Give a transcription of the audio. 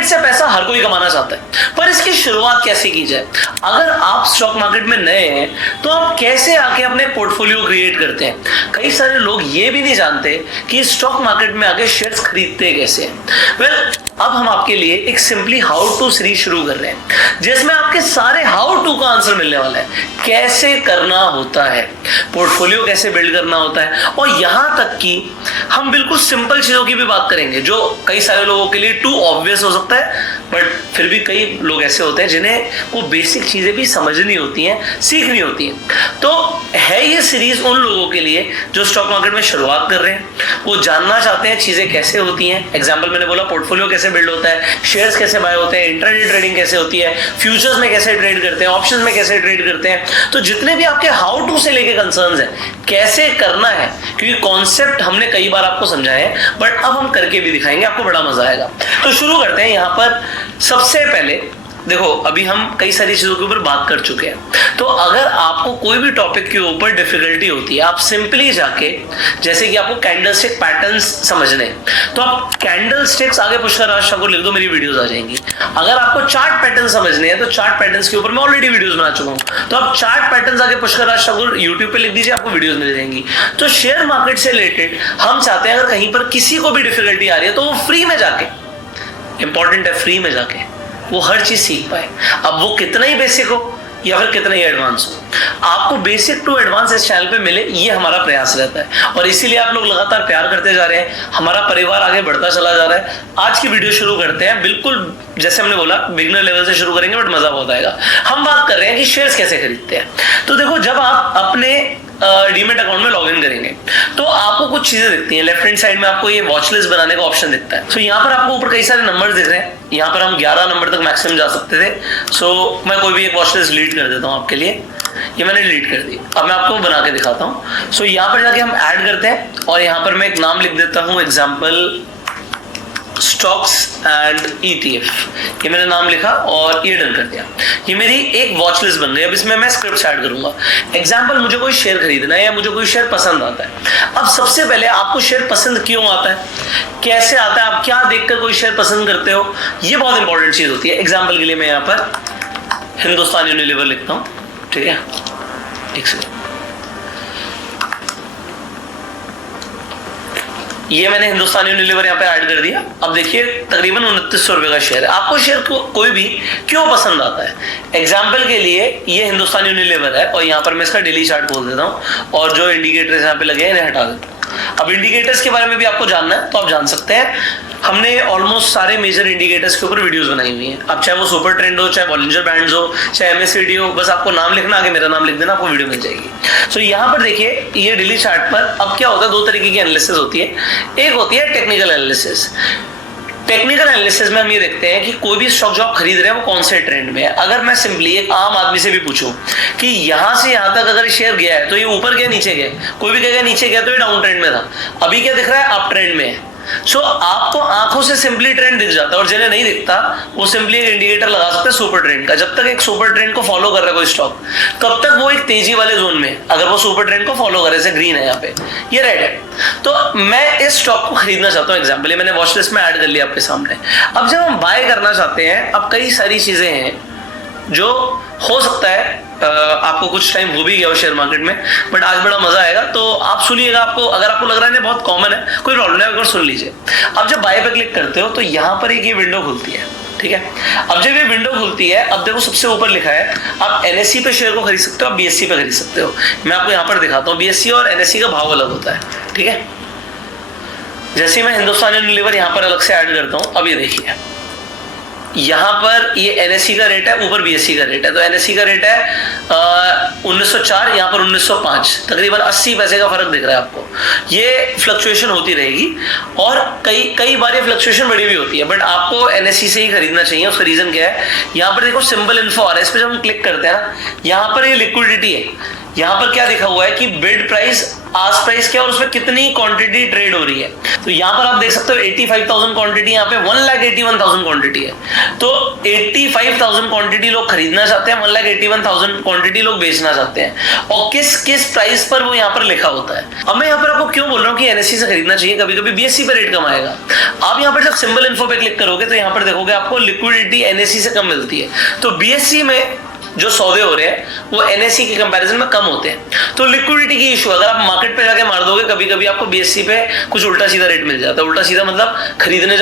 Market से पैसा हर कोई कमाना चाहता है, पर इसकी शुरुआत कैसे की जाए? अगर आप स्टॉक मार्केट में नए हैं तो आप कैसे आके अपने पोर्टफोलियो क्रिएट करते हैं? कई सारे लोग ये भी नहीं जानते कि स्टॉक मार्केट में आके शेयर्स खरीदते कैसे हैं। वेल, अब हम आपके लिए एक सिंपली हाउ टू सीरीज शुरू कर रहे हैं, जिसमें आपके सारे हाउ टू का आंसर मिलने वाला है। कैसे करना होता है, पोर्टफोलियो कैसे बिल्ड करना होता है, और यहां तक कि हम बिल्कुल सिंपल चीजों की भी बात करेंगे जो कई सारे लोगों के लिए टू ऑब्वियस हो सकता है, बट फिर भी कई लोग ऐसे होते हैं जिन्हें वो बेसिक चीजें भी समझनी होती हैं, सीखनी होती हैं। तो है ये सीरीज उन लोगों के लिए जो स्टॉक मार्केट में शुरुआत कर रहे हैं, वो जानना चाहते हैं चीजें कैसे होती हैं। एग्जाम्पल मैंने बोला, पोर्टफोलियो कैसे बिल्ड होता है, शेयर्स कैसे बाय होते हैं, इंट्राडे ट्रेडिंग कैसे होती है, फ्यूचर्स में कैसे ट्रेड करते हैं, ऑप्शंस में कैसे ट्रेड करते हैं। तो जितने भी आपके हाउ टू से लेके कंसर्न्स हैं, कैसे करना है, क्योंकि कॉन्सेप्ट हमने कई बार आपको समझाया है, बट अब हम करके भी दिखाएंगे, आपको बड़ा मजा आएगा। तो शुरू करते हैं। यहां पर सबसे पहले देखो, अभी हम कई सारी चीजों के ऊपर बात कर चुके हैं, तो अगर आपको कोई भी टॉपिक के ऊपर डिफिकल्टी होती है, आप सिंपली जाके, जैसे कि आपको कैंडलस्टिक पैटर्न्स समझने, तो आप कैंडलस्टिक्स आगे पुष्कर राज ठाकुर लिख दो, मेरी वीडियोस आ जाएंगी। अगर आपको चार्ट पैटर्न समझने हैं, तो चार्ट पैटर्न्स के ऊपर मैं ऑलरेडी वीडियोस बना चुका हूं, तो आप चार्ट पैटर्न्स आगे पुष्कर राज ठाकुर यूट्यूब पे लिख दीजिए, आपको वीडियोस मिल जाएंगी। तो शेयर मार्केट से रिलेटेड हम चाहते हैं, अगर कहीं पर किसी को भी डिफिकल्टी आ रही है, तो वो फ्री में जाके, इंपॉर्टेंट है, फ्री में जाके वो हर चीज सीख पाए। अब वो कितना ही बेसिक हो या फिर कितना ही एडवांस हो, आपको बेसिक टू एडवांस इस चैनल पे मिले, ये हमारा प्रयास रहता है। और इसीलिए आप लोग लगातार प्यार करते जा रहे हैं, हमारा परिवार आगे बढ़ता चला जा रहा है। आज की वीडियो शुरू करते हैं, बिल्कुल जैसे हमने बोला बिगिनर लेवल से शुरू करेंगे, बट मजा बहुत आएगा। हम बात कर रहे हैं कि शेयर्स कैसे खरीदते हैं। तो देखो, जब आप अपने डीमेट अकाउंट में लॉगिन करेंगे तो आपको कुछ चीजें दिखती हैं। लेफ्ट हैंड साइड में आपको ये वॉच लिस्ट बनाने का ऑप्शन दिखता है। सो यहाँ पर आपको ऊपर कई सारे नंबर दिख रहे हैं, यहाँ पर हम 11 नंबर तक मैक्सिमम जा सकते थे। सो मैं कोई भी एक वॉच लिस्ट डिलीट कर देता हूँ आपके लिए, ये मैंने डिलीट कर दी। अब मैं आपको बना के दिखाता हूँ। सो यहाँ पर जाके हम ऐड करते हैं, और यहाँ पर मैं एक नाम लिख देता हूँ, एग्जाम्पल स्टॉक्स एंड ETF, ये मैंने नाम लिखा और ये डन कर दिया। ये मेरी एक वॉच लिस्ट बन गई। अब इसमें मैं स्क्रिप्ट ऐड करूंगा। एग्जांपल, मुझे कोई शेयर खरीदना है या मुझे कोई शेयर पसंद आता है। अब सबसे पहले आपको शेयर पसंद क्यों आता है, कैसे आता है, आप क्या देखकर कोई शेयर पसंद करते हो, ये बहुत इंपॉर्टेंट चीज होती है। एग्जाम्पल के लिए मैं यहाँ पर हिंदुस्तान यूनिलीवर लिखता हूँ, ठीक है, एक सेकंड। ये मैंने हिंदुस्तान यूनिलीवर यहाँ पे ऐड कर दिया। अब देखिए, तकरीबन 2900 रुपए का शेयर है। आपको शेयर को कोई भी क्यों पसंद आता है? एग्जाम्पल के लिए ये हिंदुस्तान यूनिलीवर है, और यहाँ पर मैं इसका डेली चार्ट खोल देता हूँ, और जो इंडिकेटर्स यहाँ पे लगे हैं इन्हें हटा देता हूँ। अब इंडिकेटर्स के बारे में भी आपको जानना है तो आप जान सकते हैं। हमने ऑलमोस्ट सारे मेजर इंडिकेटर्स के ऊपर वीडियोस बनाई हुई हैं। अब चाहे वो सुपर ट्रेंड हो, चाहे बॉलिंजर बैंड्स हो, चाहे MACD हो, बस आपको नाम लिखना, आगे मेरा नाम लिख देना, आपको वीडियो मिल जाएगी। सो यहाँ पर देखिए, ये डेली चार्ट पर अब क्या होता है, दो तरीके की एनालिसिस होती है। एक होती है टेक्निकल एनालिसिस। टेक्निकल एनालिसिस में हम ये देखते हैं कि कोई भी स्टॉक जो आप खरीद रहे हैं वो कौन से ट्रेंड में है। अगर मैं सिंपली एक आम आदमी से भी पूछूं कि यहां से यहां तक अगर शेयर गया है तो ये ऊपर गया, नीचे गया, कोई भी कहेगा नीचे गया तो ये डाउन ट्रेंड में था, अभी क्या दिख रहा है, अप ट्रेंड में है। सो आपको आंखों से सिंपली ट्रेंड दिख जाता है, और जिन्हें नहीं दिखता वो सिंपली एक इंडिकेटर लगा सकते हैं सुपर ट्रेंड का। जब तक एक सुपर ट्रेंड को फॉलो कर रहा है कोई स्टॉक, तब तक वो एक तेजी वाले जोन में, अगर वो सुपर ट्रेंड को फॉलो करे, जैसे ग्रीन है यहाँ पे, ये रेड है, तो मैं इस स्टॉक को खरीदना चाहता हूँ। एग्जाम्पल, ये मैंने वॉच लिस्ट में ऐड कर लिया आपके सामने। अब जब हम बाय करना चाहते हैं, अब कई सारी चीजें हैं जो हो सकता है आपको कुछ टाइम हो भी गया हो शेयर मार्केट में, बट आज बड़ा मजा आएगा, तो आप सुनिएगा। आपको अगर आपको लग रहा है बहुत कॉमन है, कोई प्रॉब्लम नहीं, अगर सुन लीजिए। अब जब बाय पे क्लिक करते हो तो यहाँ पर एक ये विंडो खुलती है, ठीक है। अब जब ये विंडो खुलती है, अब देखो सबसे ऊपर लिखा है आप NSE पे शेयर को खरीद सकते हो, आप BSE पे खरीद सकते हो। मैं आपको यहाँ पर दिखाता हूँ, BSE और NSE का भाव अलग होता है, ठीक है। जैसे मैं हिंदुस्तान यूनिलीवर यहाँ पर अलग से ऐड करता हूँ, अब ये देखिए, यहाँ पर ये NSE का रेट है, ऊपर BSE का रेट है। तो NSE का रेट है 1904, यहाँ पर 1905, तकरीबन 80 पैसे का फर्क दिख रहा है आपको। ये फ्लक्चुएशन होती रहेगी, और कई बार ये फ्लक्चुएशन बड़ी भी होती है, बट आपको NSE से ही खरीदना चाहिए। उसका रीजन क्या है, यहाँ पर देखो सिंबल इन्फो आ रहा है, इस पर जब हम क्लिक करते हैं ना, यहाँ पर ये लिक्विडिटी है, यहाँ पर क्या लिखा हुआ है कि बिड प्राइस, आस्क प्राइस क्या और उसमें कितनी क्वांटिटी ट्रेड हो रही है। तो यहाँ पर आप देख सकते हो 85,000 क्वांटिटी, यहाँ पे 1,81,000 क्वांटिटी है। तो 85,000 क्वांटिटी लोग खरीदना चाहते हैं, 1,81,000 क्वांटिटी लोग बेचना चाहते हैं, और किस किस प्राइस पर वो यहाँ पर लिखा होता है। अब मैं यहाँ पर आपको क्यों बोल रहा हूँ कि एनएससी से खरीदना चाहिए, कभी कभी बीएससी पे रेट कम आएगा। आप यहाँ पर जब सिंबल इन्फो पे क्लिक करोगे तो यहाँ पर देखोगे आपको लिक्विडिटी एनएससी से कम मिलती है। तो बीएससी में जो सौदे हो रहे हैं वो एनएससी के कंपैरिजन में कम होते हैं। तो लिक्विडिटी की इशू, अगर आप मार्केट पे जाके मार दोगे, कभी कभी आपको बीएससी पे कुछ उल्टा सीधा रेट मिल जाता है। उल्टा सीधा मतलब खरीदने जाओ